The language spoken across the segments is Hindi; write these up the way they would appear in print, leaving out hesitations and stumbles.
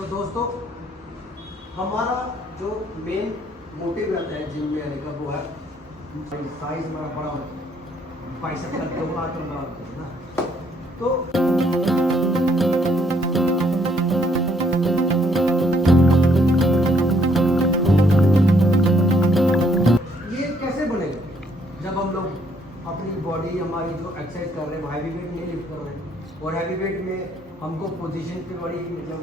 तो दोस्तों, हमारा जो मेन मोटिव रहता है जिम में आने का वो है साइज हमारा बड़ा हो, बाइसेप करके बड़ा करना है ना। तो ये कैसे बनेगा जब हम लोग अपनी बॉडी हमारी जो एक्सरसाइज कर रहे हैं हैवी वेट नहीं लिफ्ट कर रहे हैं, और हैवी वेट में हमको पोजीशन पे बड़ी मतलब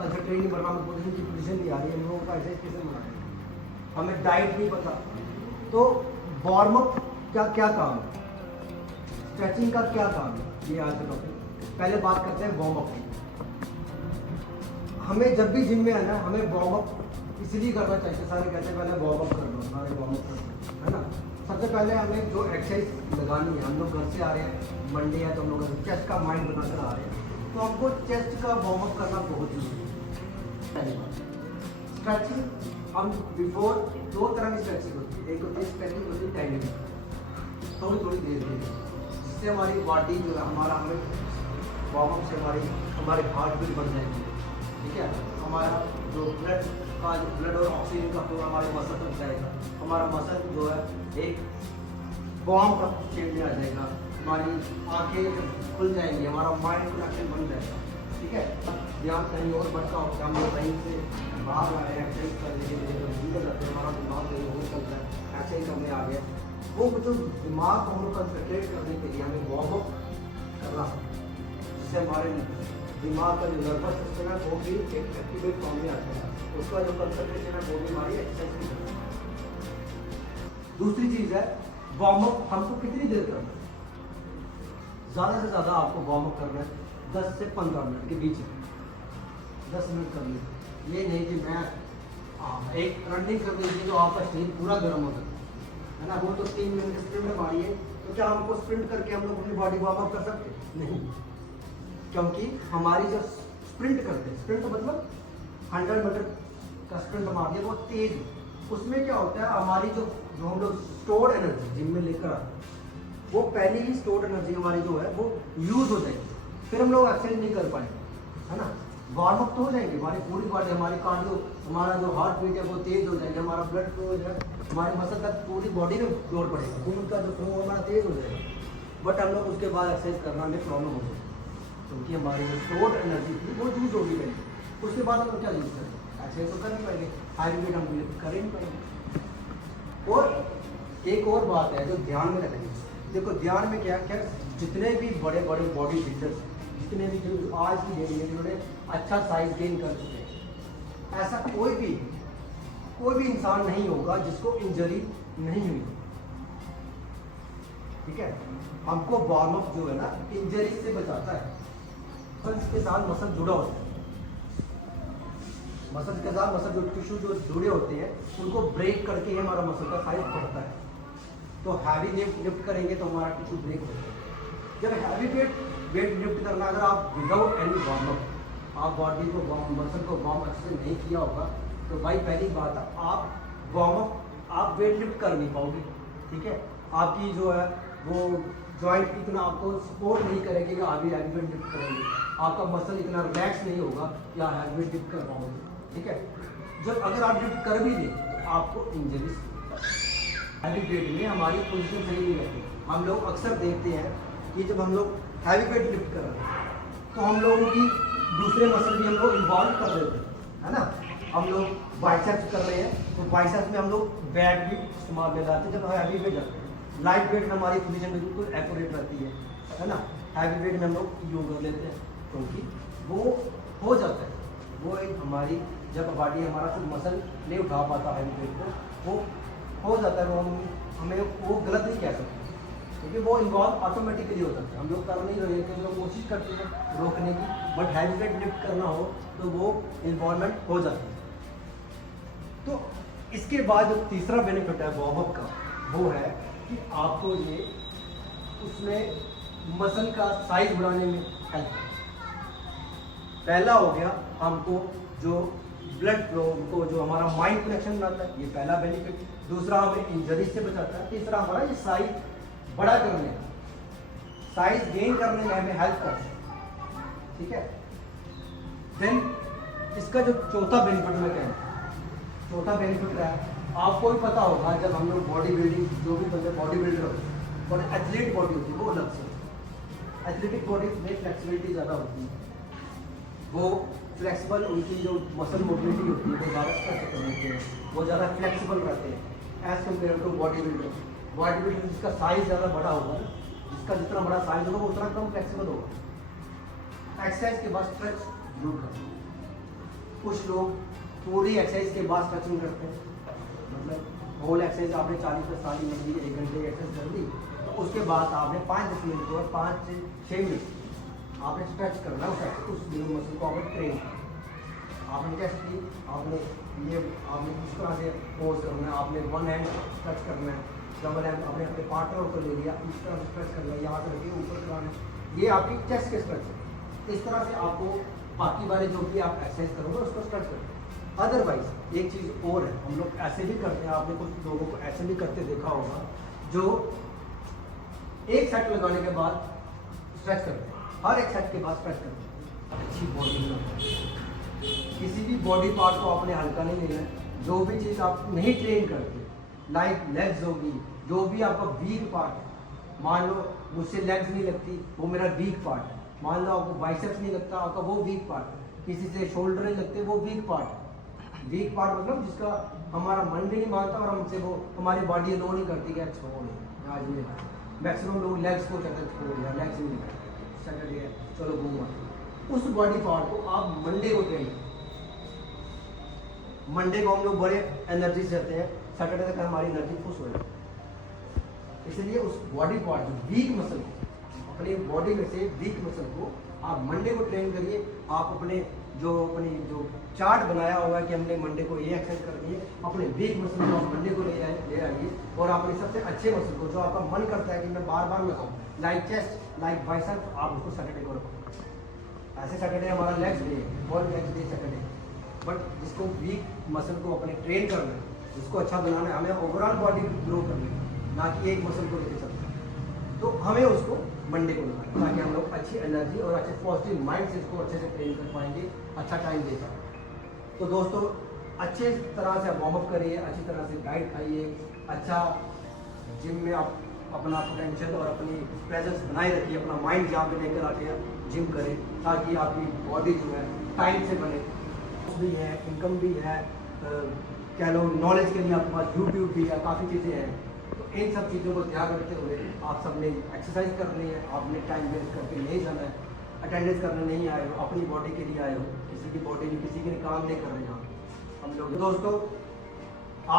अच्छा ट्रेनिंग करना, हमें पोजीशन की पोजीशन नहीं आ रही है, हम लोगों का एक्सरसाइज कैसे बनाएंगे, हमें डाइट नहीं पता। तो वार्म अप का क्या काम है, स्ट्रेचिंग का क्या काम है, ये आज का टॉपिक। पहले बात करते हैं वार्म अप की। हमें जब भी जिम में आना है हमें वार्म अप इसलिए करना चाहिए। सारे कहते हैं पहले वार्म अप कर लो, सारे वार्म अप कर लो, है ना। सबसे पहले हमें जो एक्सरसाइज लगानी है, हम लोग घर से आ रहे हैं, मंडे है तो हम लोग चेस्ट का माइंड बनाकर आ रहे हैं, तो हमको चेस्ट का वार्म अप करना बहुत जरूरी है। पहली बात स्ट्रेचिंग, हम बिफोर दो तरह की स्ट्रेचिंग होती है, एक होती है स्ट्रेचिंग, होती है टाइमिंग, थोड़ी थोड़ी देर देर जिससे हमारी बॉडी जो है हमारा हमें वार्म अप से हमारे हार्ट बीट बढ़ जाएंगे, ठीक है। हमारा जो ब्लड और ऑक्सीजन का फ्लो हमारे मसल तक जाएगा, हमारा मसल जो है एक बॉम्ब का शेप में आ जाएगा, हमारी आंखें खुल जाएंगी, हमारा माइंड कनेक्शन बन जाएगा, ठीक है। ध्यान कहीं और भटका होता है, हम लोग कहीं से बाहर आ रहे हैं, एक्सरसाइज करने के लिए भूल जाते हैं, हमारा दिमाग कहीं और चलता है, एक्सरसाइज करने आ गया, वो जो दिमाग को हम लोग कंसंट्रेट करने के लिए हमें वार्म अप करना, जिससे हमारे दिमाग का जो नर्वस सिस्टम है वो भी एक एक्टिवेट फॉर्म में आता है, उसका जो कंसंट्रेशन है वो भी हमारी एक्सरसाइज में करता है। दूसरी चीज़ है वार्म अप हमको कितनी देर करना है, ज़्यादा से ज़्यादा आपको वार्म अप करना है 10 से 15 मिनट के बीच में, 10 मिनट कर लीजिए। ये नहीं कि मैं एक रनिंग कर लीजिए तो आपका शरीर पूरा गर्म हो सकता है ना। वो तो 3 मिनट स्प्रिंट मारिए, तो क्या हमको स्प्रिंट करके हम लोग अपनी बॉडी वार्म अप कर सकते? नहीं, क्योंकि हमारी जो स्प्रिंट करते हैं, स्प्रिंट मतलब 100 मीटर का स्प्रिंट मार दिया वो तेज, उसमें क्या होता है हमारी जो हम लोग स्टोर्ड एनर्जी जिम में लेकर आते हैं, वो पहले ही स्टोर्ड एनर्जी हमारी जो है वो यूज हो जाएगी, फिर हम लोग एक्सरसाइज नहीं कर पाएंगे, है ना। वार्म अप तो हो जाएंगे, हमारी पूरी बॉडी, हमारी कार्डियो, हमारा जो हार्ट बीट है वो तेज हो जाएगा, हमारा ब्लड फ्लो है हमारे मसल तक पूरी बॉडी में जोर पड़ेगा, खून का जो फ्लो हमारा तेज हो जाएगा, बट हम लोग उसके बाद एक्सरसाइज करना में प्रॉब्लम हो जाएगी, क्योंकि हमारी जो स्टोर्ड एनर्जी थी वो यूज होगी पहले, उसके बाद हम लोग क्या यूज करेंगे, एक्सरसाइज तो कर नहीं पाएंगे, हाई वेट हम कर ही नहीं पाएंगे। और एक और बात है जो ध्यान में रखनी है, देखो ध्यान में क्या क्या, जितने भी बड़े बड़े बॉडी बिल्डर्स, जितने भी जो आज की डेट में जिन्होंने अच्छा साइज गेन कर चुके हैं, ऐसा कोई भी इंसान नहीं होगा जिसको इंजरी नहीं हुई, ठीक है। हमको वार्म अप जो है ना इंजरी से बचाता है, मसल के साथ मसल जुड़ा होता है, मसल के साथ मसल जो टिश्यू जो जुड़े होते हैं उनको ब्रेक करके हमारा मसल का साइज बढ़ता है। तो हैवी लिफ्ट करेंगे तो हमारा टिश्यू ब्रेक होता है। जब हैवी वेट लिफ्ट करना, अगर आप विदाउट एनी वार्म अप आप बॉडी को मसल को वार्म अच्छे से नहीं किया होगा, तो भाई पहली बात है आप वार्म अप आप वेट लिफ्ट कर नहीं पाओगे, ठीक है। आपकी जो है वो जॉइंट इतना आपको सपोर्ट नहीं करेगी कि आप भी हैवी वेट लिफ्ट करेंगे, आपका मसल इतना रिलैक्स नहीं होगा कि आप हैवी वेट लिफ्ट कर पाओगे, ठीक है। जब अगर आप लिफ्ट कर भी दें तो आपको इंजरीज, हैवी वेट में हमारी पोजीशन सही नहीं रहती। हम लोग अक्सर देखते हैं कि जब हम लोग हैवी वेट लिफ्ट कर रहे हैं तो हम लोगों की दूसरे मसल भी हम लोग इन्वॉल्व कर देते हैं, है ना। हम लोग बाइसेप्स कर रहे हैं तो बाइसेप्स में हम लोग बैक भी इस्तेमाल में लाते हैं जब हैवी वेट करते हैं। लाइट वेट में हमारी पोजीशन बिल्कुल एक्यूरेट रहती है ना। हैवी वेट में हम लोग यूँ कर लेते हैं क्योंकि वो हो जाता है, वो एक हमारी जब बॉडी हमारा खुद मसल नहीं उठा पाता हैवी वेट को, वो हो जाता है, वो हमें वो गलत नहीं कह सकते क्योंकि वो इन्वॉल्व ऑटोमेटिकली हो सकता है। हम लोग कर नहीं रहे हैं, हम लोग कोशिश करते हैं रोकने की, बट हैवी वेट लिफ्ट करना हो तो वो इन्वॉल्वमेंट हो जाती है। तो इसके बाद जो तीसरा बेनिफिट है वार्म अप का, वो है कि आपको ये उसमें मसल का साइज बढ़ाने में हेल्प। पहला हो गया हमको जो ब्लड फ्लो को जो हमारा माइंड कनेक्शन बनाता है, ये पहला बेनिफिट। दूसरा हमें इंजरी से बचाता है। तीसरा हमारा ये साइज बड़ा करने का, साइज गेन करने में हमें हेल्प करता है, ठीक है। देन इसका जो चौथा बेनिफिट मैं कहूँ, चौथा बेनिफिट है, आपको भी पता होगा जब हम लोग बॉडी बिल्डिंग, जो भी बंदे बॉडी बिल्डर होते और एथलीट बॉडी होती है वो अलग से, एथलेटिक बॉडी में फ्लेक्सिबिलिटी ज़्यादा होती है, वो फ्लेक्सिबल, उनकी जो मसल मोबिलिटी होती है वो ज़्यादा स्ट्रेच करते हैं, वो ज़्यादा फ्लेक्सिबल रहते हैं as compare to bodybuilder. Bodybuilder जिसका साइज़ ज़्यादा बड़ा होगा ना, जिसका जितना बड़ा साइज होगा वो उतना कम फ्लेक्सिबल होगा। एक्सरसाइज के बाद स्ट्रेच जरूर करते हैं। कुछ लोग पूरी एक्सरसाइज के बाद स्ट्रेचिंग करते हैं, मतलब होल एक्सरसाइज आपने 40 से 40 मिनट दी, 1 घंटे एक्सरसाइज कर ली, तो उसके बाद आपने 5-10 मिनट और 5 से 6 मिनट आपने स्ट्रेच करना है उस मसल को आपने ट्रेन करना। आपने टेस्ट की, आपने ये आपने किस तरह से पोज करना है, आपने वन हैंड स्ट्रेच करना है, डबल हैंड आपने अपने पार्टनर को ले लिया, इस तरह से स्ट्रेच करना है, यहाँ से रखिए ऊपर कराना है, ये आपकी चेस्ट के स्ट्रेच है। इस तरह से आपको बाकी वाले जो भी आप एक्सरसाइज करोगे उसको स्ट्रेच करते हैं। अदरवाइज एक चीज़ और है, हम लोग ऐसे भी करते हैं, आपने कुछ लोगों को ऐसे भी करते देखा होगा, जो एक सेट लगाने के बाद स्ट्रेच करते हैं, हर एक सेट के बाद स्ट्रेच करते हैं। अच्छी बॉडी बनाते हैं। किसी भी बॉडी पार्ट को आपने हल्का नहीं लेना है। जो भी चीज़ आप नहीं ट्रेन करते, लाइक लेग्स होगी, जो भी आपका वीक पार्ट है, मान लो मुझसे लेग्स नहीं लगती, वो मेरा वीक पार्ट है। मान लो आपको बाइसेप्स नहीं लगता, आपका वो वीक पार्ट है। किसी से शोल्डर नहीं लगते, वो वीक पार्ट है। वीक पार्ट मतलब जिसका हमारा मन भी नहीं मानता और हमसे वो हमारी बॉडी लो नहीं करती कि छोड़ आज में। मैक्सिमम लोग लेग्स को कहते हैं छोड़ दिया, लेग्स नहीं करते, सैटरडे है चलो घूमो। उस बॉडी पार्ट को आप मंडे को ट्रेन करें। मंडे को हम लोग बड़े एनर्जी से रहते हैं, सैटरडे तक हमारी एनर्जी फुस हो जाती है। इसलिए उस बॉडी पार्ट जो वीक मसल को, अपनी बॉडी में से वीक मसल को आप मंडे को ट्रेन करिए। आप अपनी जो चार्ट बनाया हुआ है कि हमने मंडे को ये एक्सरसाइज करनी है, अपने वीक मसल को आप मंडे को ले आइए और अपने सबसे अच्छे मसल को जो आपका मन करता है कि मैं बार बार लगाऊँ, लाइक चेस्ट, लाइक बाइसेप्स, आप उसको सैटरडे को रखो। ऐसे सैटरडे हमारा लेग्स डे और लेग्स डे सैटरडे, बट जिसको वीक मसल को अपने ट्रेन करना है, जिसको अच्छा बनाना है, हमें ओवरऑल बॉडी ग्रो करनी है, ना कि एक मसल को लेकर चलना है, तो हमें उसको मंडे को लगाएं ताकि हम लोग अच्छी एनर्जी और अच्छे पॉजिटिव माइंड से इसको अच्छे से ट्रेन कर पाएंगे, अच्छा टाइम दे पाएंगे। तो दोस्तों अच्छे तरह से वार्म अप करिए, अच्छी तरह से डाइट खाइए, अच्छा जिम में आप अपना पोटेंशियल और अपनी प्रेजेंस बनाए रखिए, अपना माइंड जहाँ पे लेकर आके जिम करें ताकि आपकी बॉडी जो है टाइम से बने। भी है, इनकम भी है, कह लो नॉलेज के लिए आपके पास यूट्यूब भी है, काफ़ी चीज़ें हैं। तो इन सब चीज़ों को ध्यान रखते हुए आप सब ने एक्सरसाइज करनी है, आपने टाइम वेस्ट करके नहीं जाना है, अटेंडेंस करने नहीं आए हो, अपनी बॉडी के लिए आए हो, किसी की बॉडी में किसी के लिए काम नहीं कर रहे हैं हम लोग। दोस्तों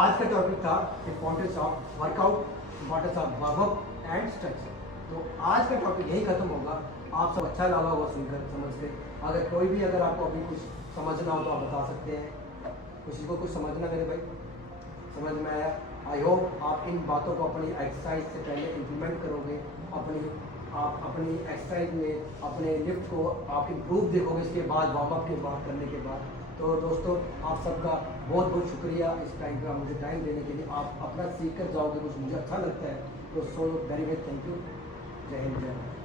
आज का टॉपिक था importance of workout, importance of warm up and stretch. तो आज का टॉपिक यही खत्म होगा। आप सब अच्छा लगा होगा सुनकर, समझ के। अगर कोई भी अगर आपको अभी कुछ समझना हो तो आप बता सकते हैं। किसी को कुछ समझना मेरे भाई समझ में आया? आई होप आप इन बातों को अपनी एक्सरसाइज से पहले इम्प्लीमेंट करोगे। आप अपनी एक्सरसाइज में अपने लिफ्ट को आप इम्प्रूव देखोगे इसके बाद, वार्म अप के बाद, करने के बाद। तो दोस्तों आप सबका बहुत बहुत शुक्रिया इस टाइम पर मुझे टाइम देने के लिए। आप अपना सीख कर जाओगे, कुछ मुझे अच्छा लगता है, तो so very very thank you. जय हिंद, जय भारत।